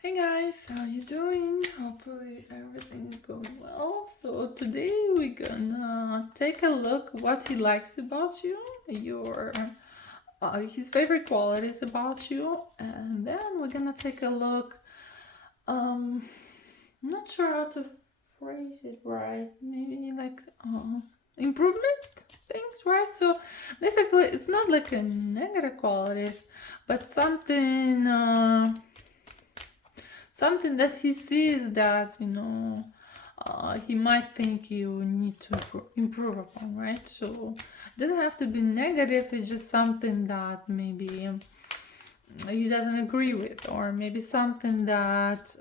Hey guys, how you doing? Hopefully everything is going well. So today we're gonna take a look what he likes about you, your his favorite qualities about you, and then we're gonna take a look. I'm not sure how to phrase it right. Maybe like improvement things, right? So basically, it's not like a negative qualities, but something that he sees that he might think you need to improve upon, right? So it doesn't have to be negative. It's just something that maybe he doesn't agree with, or maybe something that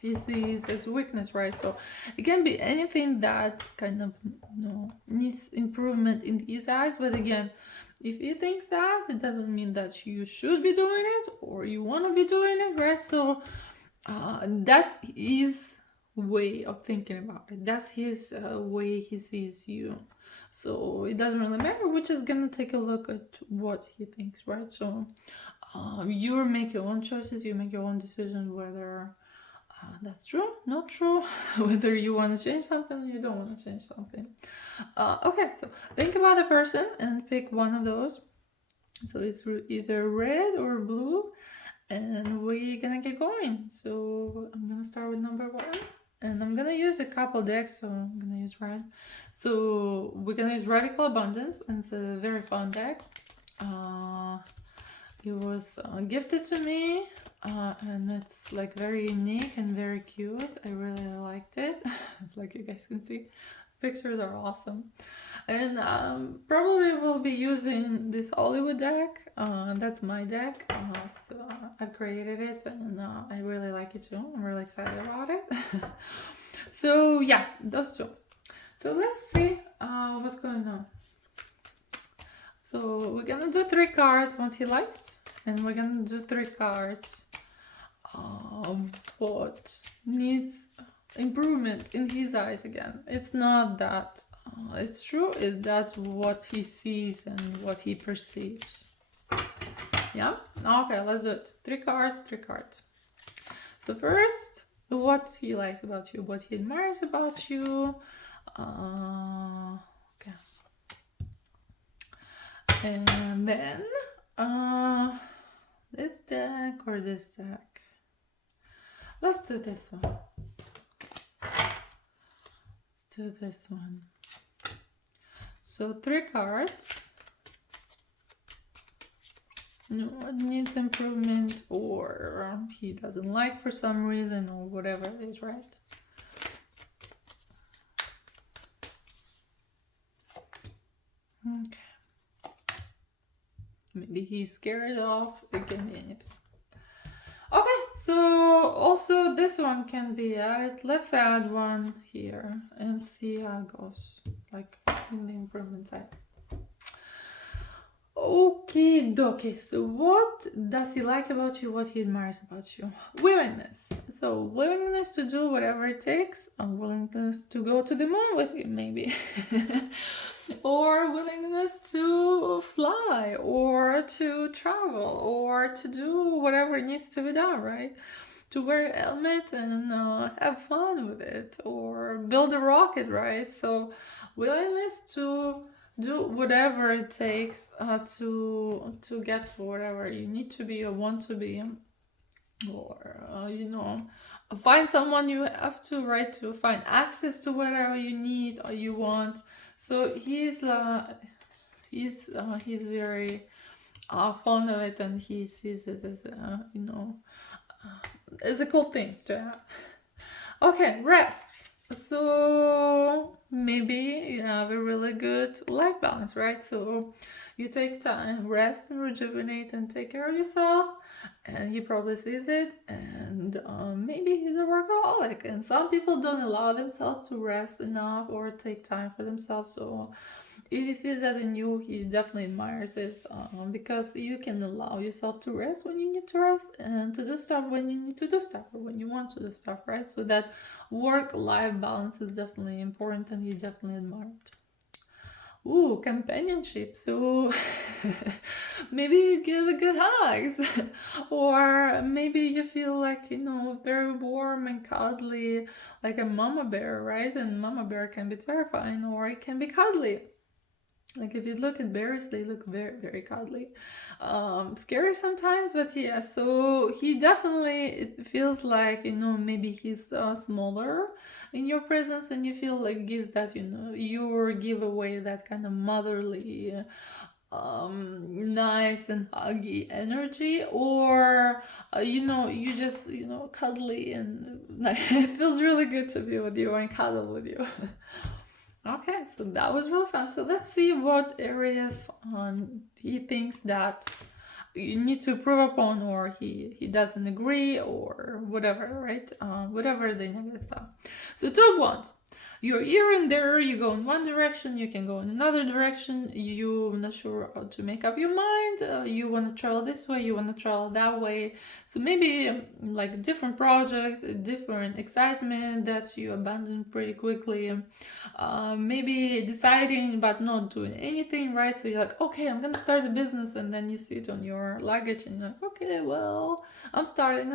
he sees as weakness, right? So it can be anything that kind of needs improvement in his eyes. But again, if he thinks that, it doesn't mean that you should be doing it or you want to be doing it, right? So that's his way of thinking about it. That's his way he sees you. So it doesn't really matter. We're just gonna take a look at what he thinks, right? So you make your own choices, you make your own decisions whether that's true, not true, whether you want to change something or you don't want to change something. Okay, so think about a person and pick one of those. So it's either red or blue, and we're gonna get going. So I'm gonna start with number one, and I'm gonna use a couple decks. So I'm gonna use red. So we're gonna use Radical Abundance, and it's a very fun deck. It was gifted to me, and it's like very unique and very cute. I really liked it. Like you guys can see, pictures are awesome. And probably we'll be using this Hollywood deck. That's my deck. So I've created it, and I really like it too. I'm really excited about it. So yeah, those two. So let's see what's going on. So we're gonna do 3 cards what he likes, and we're gonna do 3 cards what needs improvement in his eyes again. It's not that it's true, it's that what he sees and what he perceives. Yeah? Okay, let's do it. 3 cards, 3 cards. So first, what he likes about you, what he admires about you. Okay. And then this deck or this deck. Let's do this one. Let's do this one. So 3 cards. What needs improvement or he doesn't like for some reason or whatever it is, right? Okay. Maybe he's scared of, it can be anything. Okay, so also this one can be added. Let's add one here and see how it goes, like in the improvement side. Okay, dokie. So what does he like about you? What he admires about you? Willingness. So willingness to do whatever it takes, or willingness to go to the moon with him, maybe. Or willingness to fly, or to travel, or to do whatever needs to be done, right? To wear a helmet and have fun with it, or build a rocket, right? So willingness to do whatever it takes to get to whatever you need to be or want to be, or find someone you have to, right, to find access to whatever you need or you want. So he's very fond of it, and he sees it as as a cool thing to have. Okay, rest. So maybe you have a really good life balance, right? So you take time, rest and rejuvenate and take care of yourself, and he probably sees it. And maybe he's a workaholic, and some people don't allow themselves to rest enough or take time for themselves. So if he sees that in you, he definitely admires it, because you can allow yourself to rest when you need to rest, and to do stuff when you need to do stuff, or when you want to do stuff, right? So that work-life balance is definitely important, and he definitely admired. Ooh, companionship. So maybe you give a good hugs, or maybe you feel like, very warm and cuddly, like a mama bear, right? And mama bear can be terrifying, or it can be cuddly. Like if you look at bears, they look very, very cuddly. Scary sometimes, but yeah, so he definitely, it feels like, maybe he's smaller in your presence, and you feel like gives that, you give away that kind of motherly, nice and huggy energy, or, you just, cuddly, and like, it feels really good to be with you and cuddle with you. Okay, so that was really fun. So let's see what areas he thinks that you need to improve upon, or he doesn't agree, or whatever, right? Whatever the negative stuff. So 2 of Wands. You're here and there, you go in one direction, you can go in another direction, you're not sure how to make up your mind, you want to travel this way, you want to travel that way. So maybe like different project, different excitement that you abandon pretty quickly. Maybe deciding but not doing anything, right? So you're like, okay, I'm gonna start a business, and then you sit on your luggage and you're like, okay, well, I'm starting,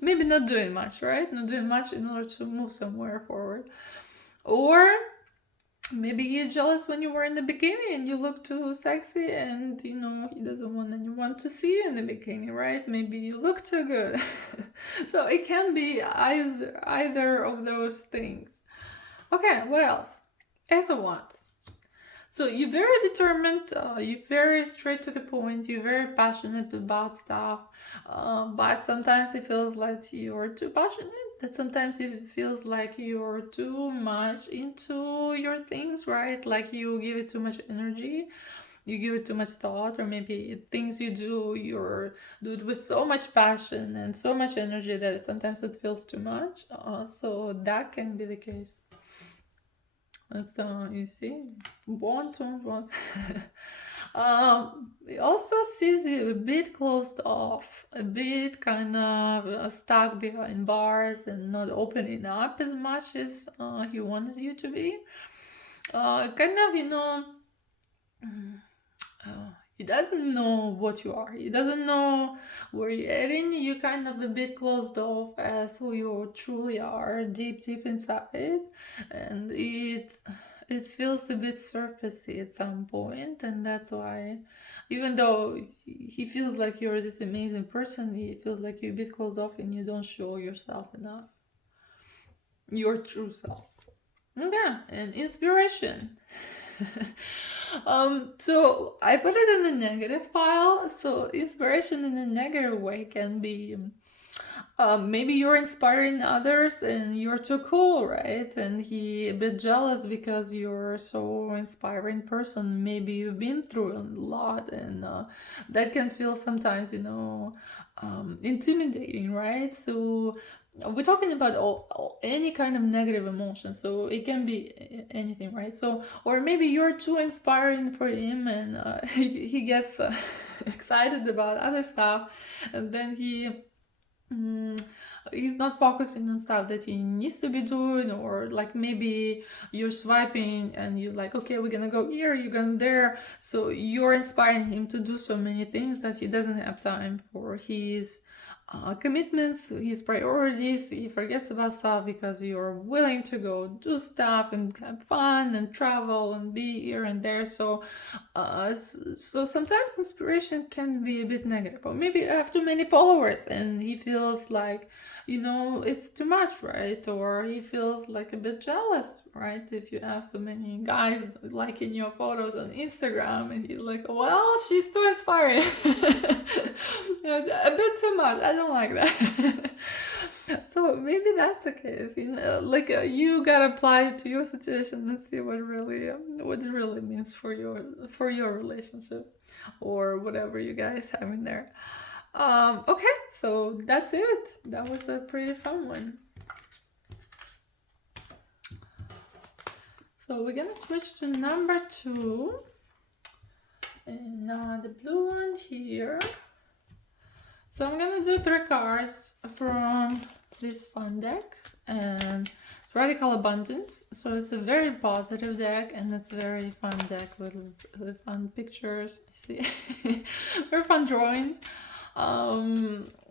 maybe not doing much, right? Not doing much in order to move somewhere forward. Or maybe you're jealous when you were in the bikini and you look too sexy, and he doesn't want anyone to see you in the bikini, right? Maybe you look too good. So it can be either of those things. Okay, what else? Ace of Wands. So you're very determined, you're very straight to the point, you're very passionate about stuff, but sometimes it feels like you're too passionate, that sometimes it feels like you're too much into your things, right? Like you give it too much energy, you give it too much thought, or maybe things you do, do it with so much passion and so much energy that sometimes it feels too much. So that can be the case. That's you see, want. It also sees you a bit closed off, a bit kind of stuck behind bars and not opening up as much as he wanted you to be. Kind of, he doesn't know what you are. He doesn't know where you're heading. You're kind of a bit closed off as who you truly are, deep, deep inside, and it feels a bit surfacey at some point, and that's why, even though he feels like you're this amazing person, he feels like you're a bit closed off and you don't show yourself enough, your true self. Okay, and inspiration. So I put it in the negative pile. So inspiration in a negative way can be maybe you're inspiring others and you're too cool, right? And he a bit jealous because you're so inspiring person. Maybe you've been through a lot, and that can feel sometimes, intimidating, right? So we're talking about any kind of negative emotion, so it can be anything, right? So, or maybe you're too inspiring for him, and he gets excited about other stuff, and then he's not focusing on stuff that he needs to be doing, or like maybe you're swiping and you're like, okay, we're gonna go here, you're going there, so you're inspiring him to do so many things that he doesn't have time for his commitments, his priorities. He forgets about stuff because you're willing to go do stuff and have fun and travel and be here and there. So sometimes inspiration can be a bit negative, or maybe I have too many followers and he feels like, it's too much, right? Or he feels like a bit jealous, right? If you have so many guys liking your photos on Instagram, and he's like, well, she's too inspiring. A bit too much. I don't like that. So maybe that's the case. You gotta apply it to your situation and see what it really means for your relationship, or whatever you guys have in there. Okay, so that's it. That was a pretty fun one. So we're gonna switch to number 2. And now the blue one here. So I'm gonna do 3 cards from this fun deck, and Radical Abundance. So it's a very positive deck, and it's a very fun deck with really fun pictures. See, very fun drawings.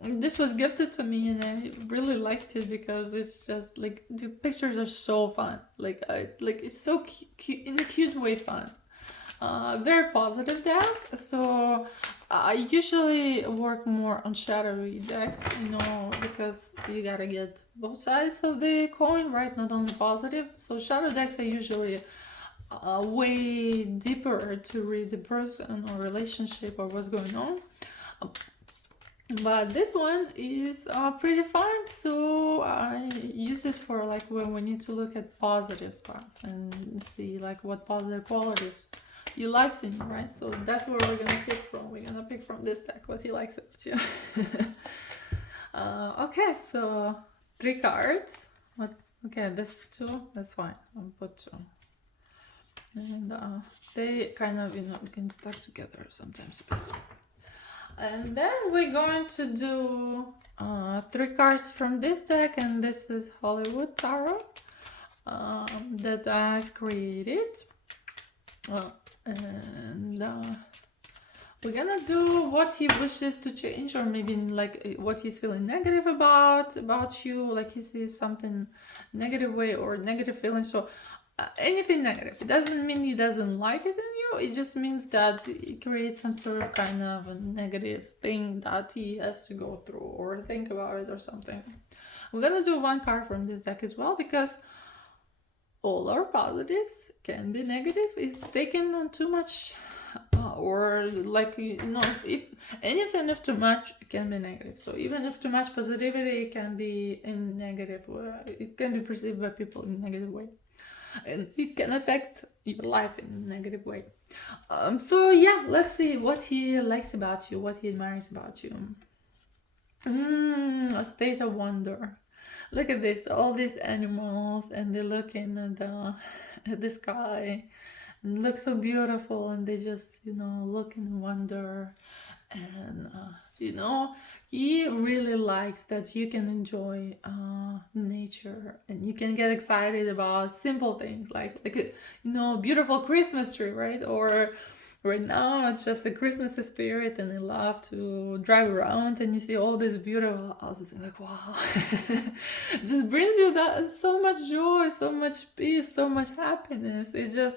This was gifted to me, and I really liked it because it's just like the pictures are so fun. Like it's so cute in a cute way fun. Very positive deck. So I usually work more on shadowy decks, because you gotta get both sides of the coin, right? Not only positive. So shadow decks are usually way deeper to read the person or relationship or what's going on. But this one is pretty fun, so I use it for like when we need to look at positive stuff and see like what positive qualities he likes in you, right? So that's where we're gonna pick from. We're gonna pick from this deck what he likes about you. Okay, so 3 cards. What? Okay, this 2. That's fine. I'll put 2. And they kind of, can stuck together sometimes a bit. And then we're going to do 3 cards from this deck, and this is Hollywood Tarot that I've created. And we're gonna do what he wishes to change, or maybe like what he's feeling negative about you, like he sees something negative way or negative feelings. So anything negative, it doesn't mean he doesn't like it in you, it just means that it creates some sort of kind of a negative thing that he has to go through or think about it or something. We're gonna do 1 card from this deck as well, because all our positives can be negative if taken on too much, or like if anything of too much can be negative. So even if too much positivity can be in negative, it can be perceived by people in a negative way, and it can affect your life in a negative way. So yeah, let's see what he likes about you, what he admires about you. A state of wonder. Look at this, all these animals, and they're looking at the sky, and look so beautiful, and they just, look and wonder. And, he really likes that you can enjoy nature, and you can get excited about simple things like a beautiful Christmas tree, right? Or right now it's just the Christmas spirit, and I love to drive around and you see all these beautiful houses and like, wow. Just brings you that so much joy, so much peace, so much happiness. It's just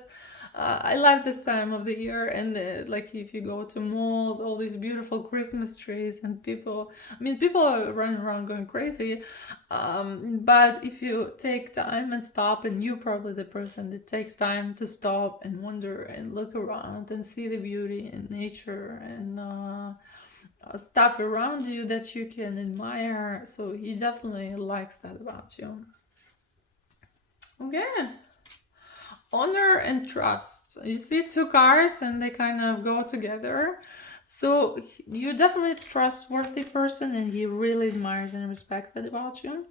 I love this time of the year, and like if you go to malls, all these beautiful Christmas trees, and people are running around going crazy. But if you take time and stop, and you're probably the person that takes time to stop and wonder and look around and see the beauty in nature and stuff around you that you can admire. So he definitely likes that about you. Okay. Honor and trust. You see 2 cards and they kind of go together. So you're definitely a trustworthy person, and he really admires and respects that about you.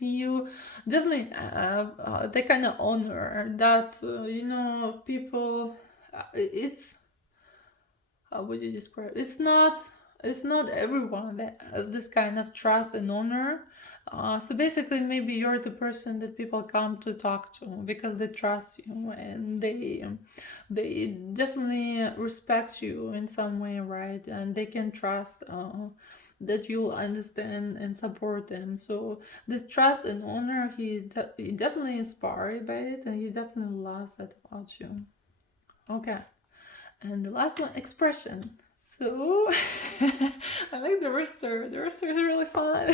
You definitely they kind of honor that, people, it's, how would you describe it? It's not everyone that has this kind of trust and honor. So basically, maybe you're the person that people come to talk to because they trust you, and they definitely respect you in some way, right? And they can trust that you'll understand and support them. So this trust and honor, he definitely inspired by it, and he definitely loves that about you. Okay, and the last one, expression. So I like the rooster. The rooster is really fun.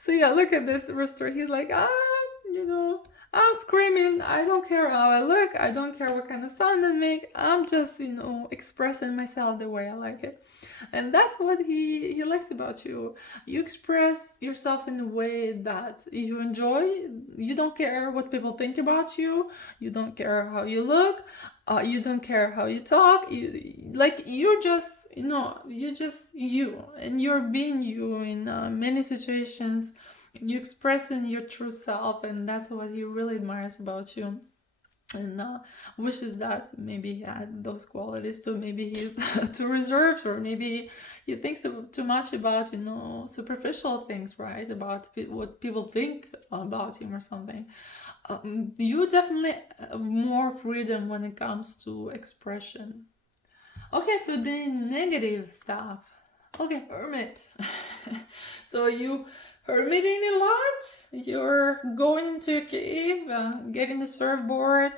So yeah, look at this rooster. He's like, I'm screaming. I don't care how I look. I don't care what kind of sound I make. I'm just, expressing myself the way I like it. And that's what he likes about you. You express yourself in a way that you enjoy. You don't care what people think about you. You don't care how you look. You don't care how you talk. You're just, you're just you, and you're being you in many situations. You expressing your true self, and that's what he really admires about you. and wishes that maybe he had those qualities too. Maybe he's too reserved, or maybe he thinks too much about, superficial things, right? About what people think about him or something. You definitely have more freedom when it comes to expression. Okay, so the negative stuff. Okay, hermit. So you hermiting a lot. You're going into a cave, getting the surfboard,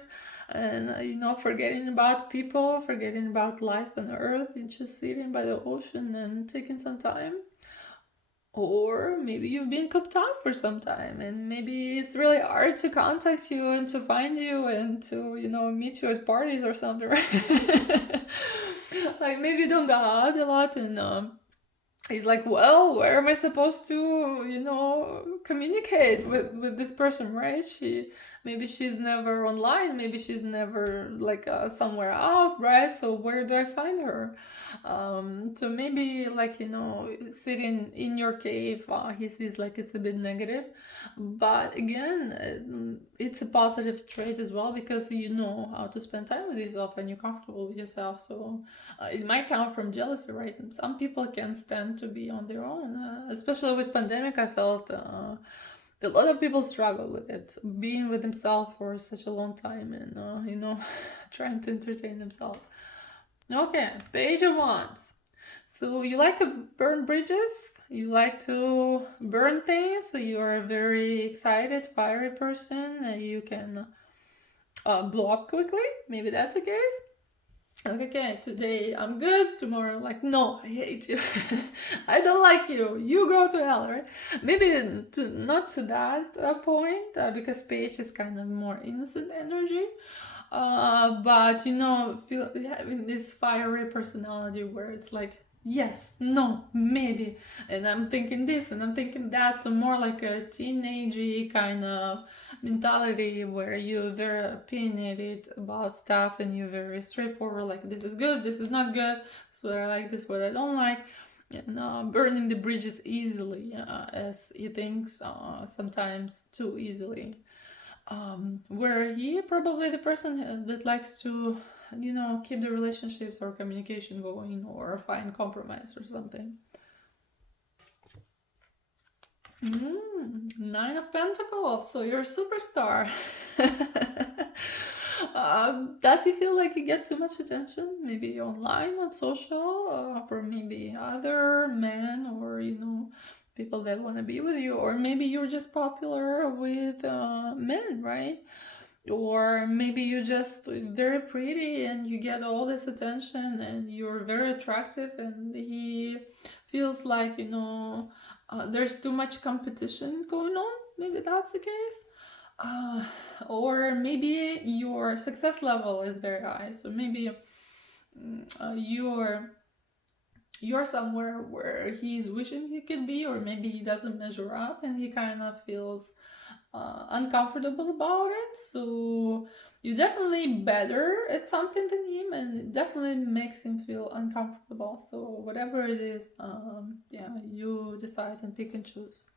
and forgetting about people, forgetting about life on Earth. You're just sitting by the ocean and taking some time. Or maybe you've been cooped up for some time, and maybe it's really hard to contact you and to find you and to, meet you at parties or something, right? Like maybe you don't go out a lot, and he's like, well, where am I supposed to, communicate with this person, right? Maybe she's never online, maybe she's never like somewhere out, right? So where do I find her? So maybe like, sitting in your cave, he sees like it's a bit negative, but again, it's a positive trait as well, because you know how to spend time with yourself and you're comfortable with yourself. So it might come from jealousy, right? And some people can stand to be on their own, especially with pandemic. I felt a lot of people struggle with it, being with themselves for such a long time, and trying to entertain themselves. Okay, page of wands. So you like to burn bridges, you like to burn things, so you are a very excited, fiery person. You can blow up quickly, maybe that's the case. Okay, today I'm good, tomorrow like, no, I hate you. I don't like you, you go to hell, right? Maybe not to that point, because page is kind of more innocent energy. But feel having this fiery personality where it's like, yes, no, maybe, and I'm thinking this and I'm thinking that. So more like a teenagey kind of mentality where you're very opinionated about stuff and you're very straightforward, like this is good, this is not good, this is what I like, this is what I don't like. And burning the bridges easily, as he thinks, sometimes too easily. Where he probably the person that likes to, keep the relationships or communication going or find compromise or something. 9 of Pentacles, so you're a superstar. Does he feel like you get too much attention? Maybe online, on social, for maybe other men, or people that want to be with you, or maybe you're just popular with men, right? Or maybe you're just very pretty and you get all this attention and you're very attractive, and he feels like there's too much competition going on. Maybe that's the case. Or maybe your success level is very high, so maybe you're somewhere where he's wishing he could be, or maybe he doesn't measure up and he kind of feels uncomfortable about it. So you're definitely better at something than him, and it definitely makes him feel uncomfortable. So whatever it is, you decide and pick and choose.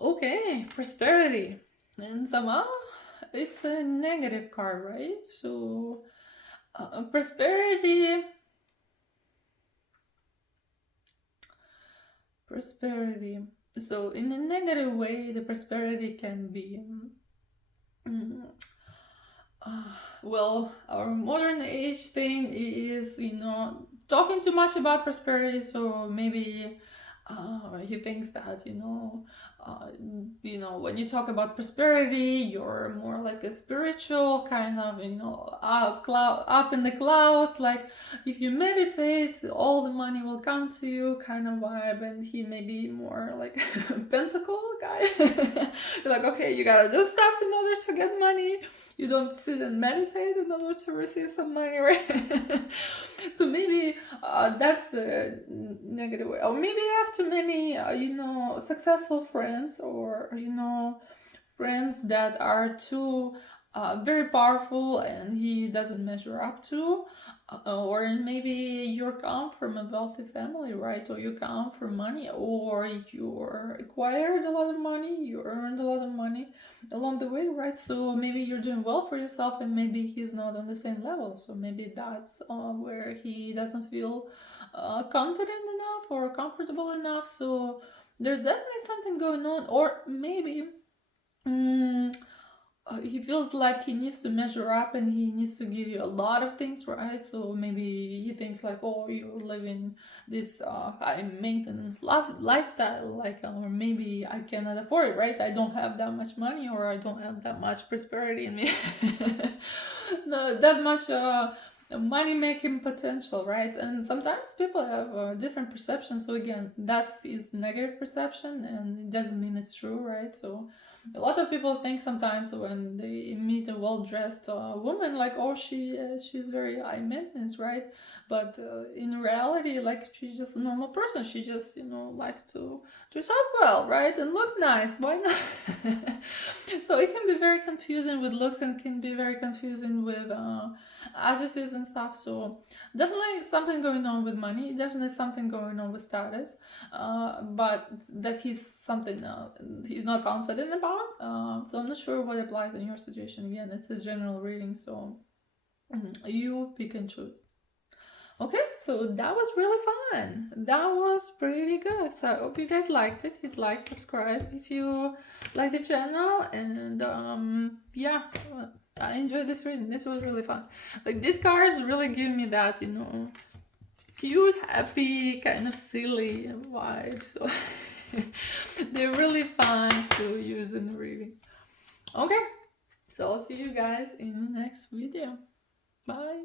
Okay, prosperity. And somehow it's a negative card, right? So prosperity. So in a negative way, the prosperity can be well, our modern age thing is talking too much about prosperity. So maybe he thinks that when you talk about prosperity, you're more like a spiritual kind of up in the clouds, like if you meditate all the money will come to you kind of vibe. And he may be more like pentacle guy. You're like, okay, you gotta do stuff in order to get money, you don't sit and meditate in order to receive some money, right? So maybe that's the negative way. Or maybe you have too many successful friends, or friends that are too very powerful and he doesn't measure up to. Or maybe you come from a wealthy family, right? Or you come from money, or you acquired a lot of money, you earned a lot of money along the way, right? So maybe you're doing well for yourself and maybe he's not on the same level. So maybe that's where he doesn't feel confident enough or comfortable enough. So there's definitely something going on. Or maybe he feels like he needs to measure up and he needs to give you a lot of things, right? So maybe he thinks like, oh, you're living this high maintenance lifestyle, like, or maybe I cannot afford it, right? I don't have that much money, or I don't have that much prosperity in me. No, that much money making potential, right? And sometimes people have different perceptions. So again, that's his negative perception and it doesn't mean it's true, right? So a lot of people think sometimes when they meet a well-dressed woman, like, oh, she's very high maintenance, right? But in reality, like, she's just a normal person. She just, likes to dress up well, right, and look nice. Why not? So it can be very confusing with looks and can be very confusing with attitudes and stuff. So definitely something going on with money. Definitely something going on with status. But that he's something he's not confident about. So I'm not sure what applies in your situation. Again, it's a general reading, so you pick and choose. Okay, so that was really fun. That was pretty good. So I hope you guys liked it. Hit like, subscribe if you like the channel, and yeah, I enjoyed this reading. This was really fun. Like, these cards really give me that, cute, happy, kind of silly vibe. So they're really fun to use in the reading. Okay, so I'll see you guys in the next video. Bye.